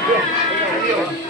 Adiós. Adiós.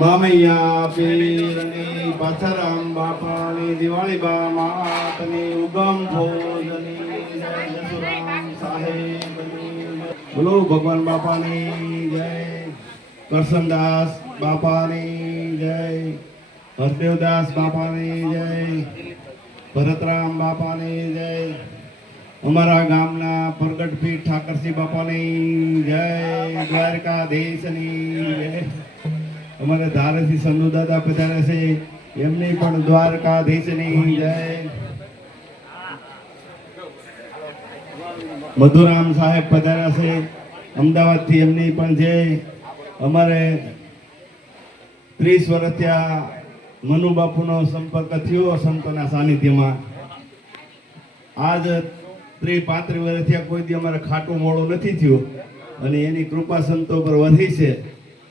મામૈયા પીરની પાથરામ બાપાની દિવાળી બા માતની ઉગમ ભોજની જય જસુરામ સાહેબની. બોલો ભગવાન બાપાની જય કરસનદાસ બાપાની જય. હરદેવદાસ બાપાની જય, ભરતરામ બાપાની જય, અમારા ગામના પ્રગટભી ઠાકરસિંહ બાપાની જય, દ્વારકાધીશની જય. અમારે ધારેથી સંધુ દાદા પધારે છે, એમની પણ દ્વારકાધીશની જય. મધુરામ સાહેબ પધાર્યા છે, અમદાવાદથી એમની પણ જય. અમારે ત્રીસ વર્ષ ત્યાં મનુ બાપુનો સંપર્ક થયો સંતોના સાનિધ્યમાં. આજ ત્રી પાંત્રીસ વર્ષ થયા કોઈ દી અમારે ખાટું મોડું નથી થયું. અને એની કૃપા સંતો પર વધી છે.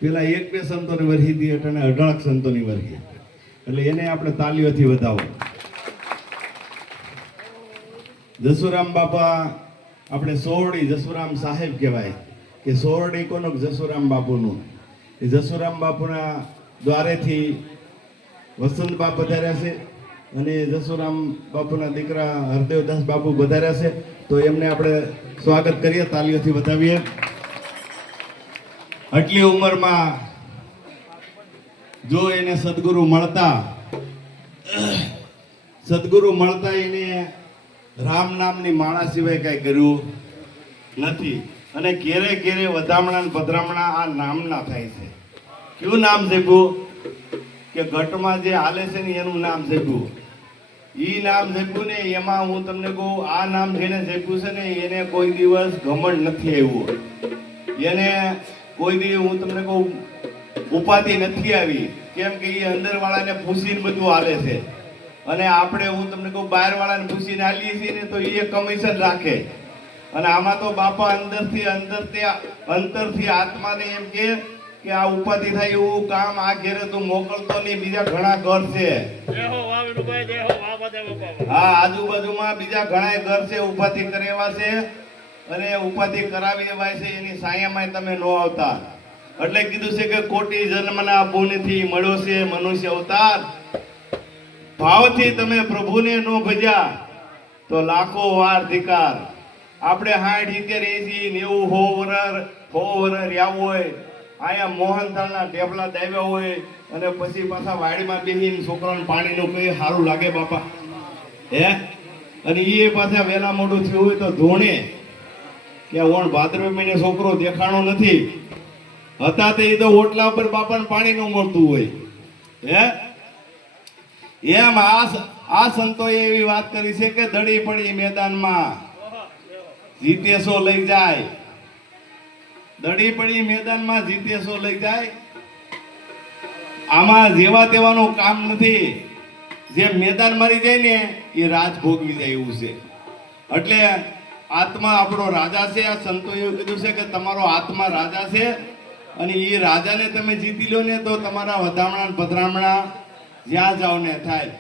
પેલા એક બે સંતોની વરહી હતી એટલે અઢળક સંતોની વરહી એટલે એને આપણે તાલીઓથી વધાવો. જસુરામ બાપા આપણે સોરડી જસુરામ સાહેબ કહેવાય કે સોરડી કોનો જસુરામ બાપુનું? એ જસુરામ બાપુના દ્વારેથી વસંત બાપ પધાર્યા છે અને જસુરામ બાપુના દીકરા હરદેવદાસ બાપુ પધાર્યા છે. તો એમને આપણે સ્વાગત કરીએ, તાલીઓથી વધાવીએ. આટલી ઉંમરમાં જો એને સદગુરુ મળતા સદગુરુ મળતા એને રામ નામની માળા સિવાય કાંઈ કર્યું નથી. અને ઘેરે ઘેરે વધામણા ને પધરામણા આ નામના થાય છે. કયું નામ જેવું કે ઘટમાં જે હાલે છે ને એનું નામ જપ્યું ઈ નામ જપ્યું ને એમાં હું તમને કહું, આ નામ જેને જપ્યું છે ને એને કોઈ દિવસ ઘમંડ નથી આવ્યું. એને કોઈ દિવસ હું તમને કહું, ઉપાધિ નથી આવી. કેમ કે એ અંદર વાળાને પૂછીને બધું હાલે છે. અને આપણે હું તમને કહું બહાર વાળાને પૂછીને હાલીએ છીએ ને તો એ કમિશન રાખે. અને આમાં તો બાપા અંદરથી અંદરથી અંતરથી આત્માને એમ કે કે આ ઉપાધિ થાય એવું કામ આ ઘેરે તું મોકલતો નહીં બીજા ઘણા ઘર છે. હો આજુબાજુમાં બીજા ઘણા ઘર છે ઉપાધિ કરેવા છે અને ઉપાધિ કરાવી એવા છે એની સાયામાં તમે ન આવતા. એટલે કીધું છે કે કોટી જન્મના પુણ્યથી મળ્યો છે મનુષ્ય અવતાર. ભાવથી તમે પ્રભુને ન ભજ્યા તો લાખો વાર ધિકાર. આપણે હાઠ સિત્તેર એસી નેવું હો વરર હો વરર આવું હોય અહીંયા મોહનથાળના ઢેફલા દાવ્યા હોય અને પછી પાછા વાડીમાં બેસીને છોકરાને પાણીનું કઈ સારું લાગે બાપા. હે? અને એ પાછા વહેલા મોડું થયું હોય તો ધોણે. કે ઓણ ભાદરવે મહિને છોકરો દેખાણો નથી. હતા તે તો ઓટલા પર બાપાને પાણી નું મળતું હોય. હે? એમ આ આ સંતોએ એવી વાત કરી છે કે દડી પડી મેદાનમાં. જીતેશો લઈ જાય. દડી પડી મેદાનમાં જીતેશો લઈ જાય. આમાં જેવા તેવાનું કામ નથી. જે મેદાન મારી જાય ને, એ રાજ ભોગવી જાય એવું છે. એટલે આત્મા આપણો રાજા છે. આ સંતો એવું કીધું છે કે તમારો આત્મા રાજા છે અને એ રાજાને તમે જીતી લો ને તો તમારા વધામણા પધરામણા જ્યાં જાઓ ને થાય.